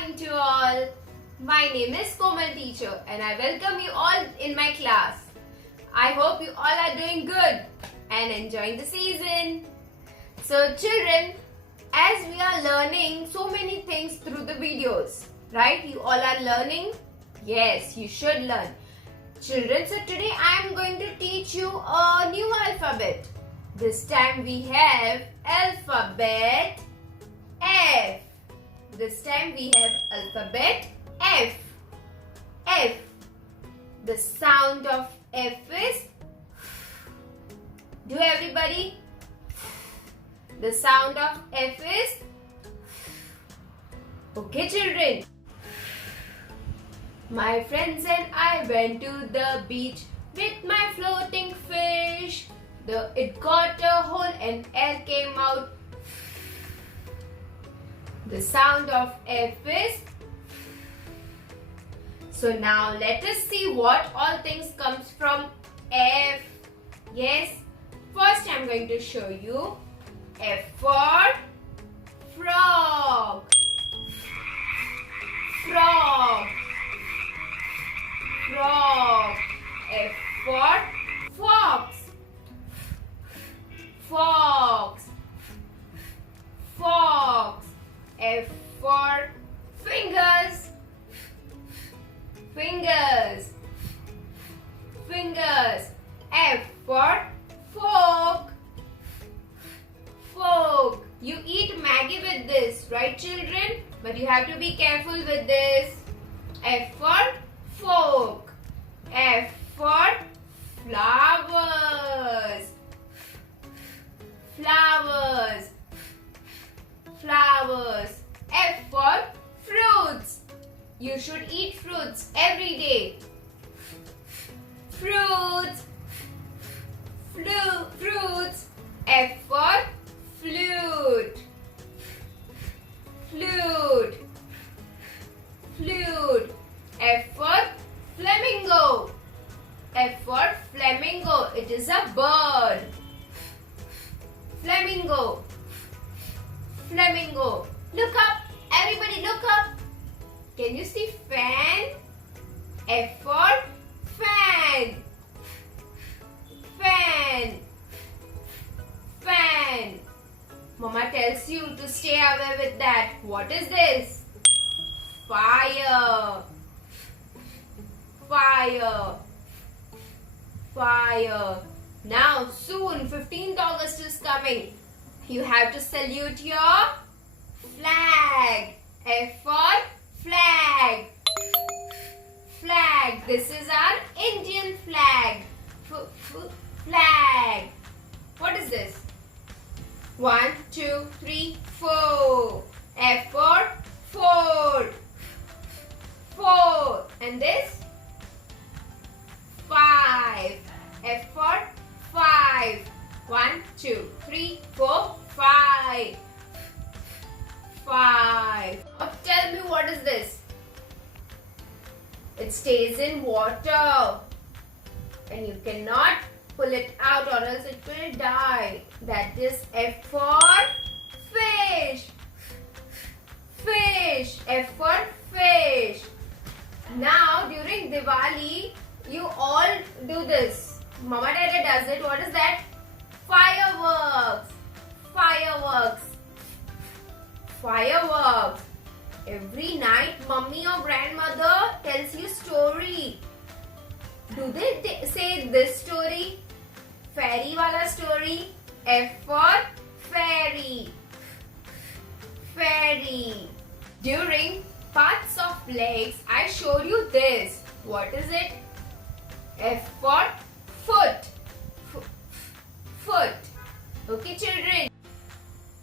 morning to all. My name is Komal teacher and I welcome you all in my class. I hope you all are doing good and enjoying the season. So children, as we are learning so many things through the videos, right? You all are learning? Yes, you should learn. Children, so today I am going to teach you a new alphabet. This time we have alphabet F. This time we have alphabet F. F. The sound of F is. Do everybody? The sound of F is. Okay, children. My friends and I went to the beach with my floating fish. It got a hole and air came out. The sound of F is. So now let us see what all things comes from F. Yes, first I am going to show you F for frog. Frog. Frog. F for fox. Fox. Fox. F for fingers. Fingers. Fingers. F for fork. Fork. You eat Maggie with this, right children? But you have to be careful with this. F for fork. F for flowers. Flowers. Flowers. F for fruits. You should eat fruits every day. Fruits. Fruits. F for flute. Flute. Flute. F for flamingo. F for flamingo. It is a bird. Flamingo. Flamingo. Look up. Everybody look up. Can you see fan? F for fan. Fan. Fan. Mama tells you to stay away with that. What is this? Fire. Fire. Fire. Now soon 15th August is coming. You have to salute your flag. F for flag. Flag. This is our Indian flag. Flag. What is this? 1, 2, 3, 4. F for four. 4. And this? 5. F for 5. 1, 2, 3, 4, 5. 5. Now tell me what is this? It stays in water and you cannot pull it out or else it will die. That is F for fish. Fish. F for fish. Now during Diwali you all do this. Mama Dada does it. What is that? Fireworks. Fireworks. Fireworks. Every night mummy or grandmother tells you story. Do they say this story? Fairy wala story. F for fairy. Fairy. During parts of legs, I showed you this. What is it? F for foot. Foot. Okay, children.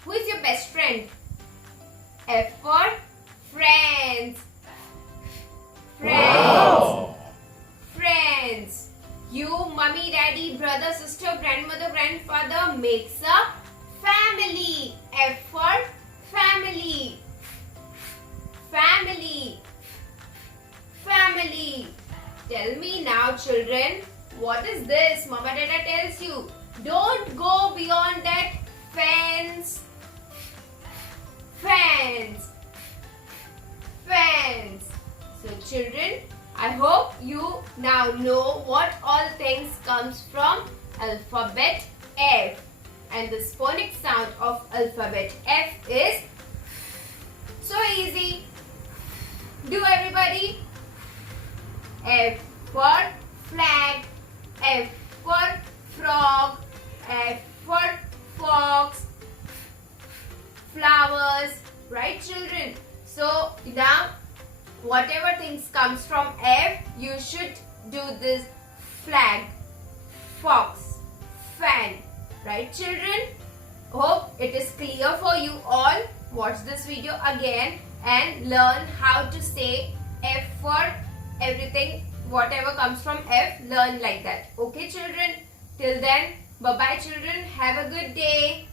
Who is your best friend? F for friends. Friends. Wow. Friends. You, mummy, daddy, brother, sister, grandmother, grandfather makes a family. F for family. Family. Family. Tell me now, children, what is this? Mama Dada tells you, don't go beyond that fence. Fence. children, I hope you now know what all things comes from alphabet F. And the phonic sound of alphabet F is so easy. Do everybody. F for flag, F for frog, F for fox, flowers, right children? So now whatever things comes from F, you should do this: flag, fox, fan, right children? Hope it is clear for you all. Watch this video again and learn how to say F for everything, whatever comes from F, learn like that. Okay children? Till then, bye bye children. Have a good day.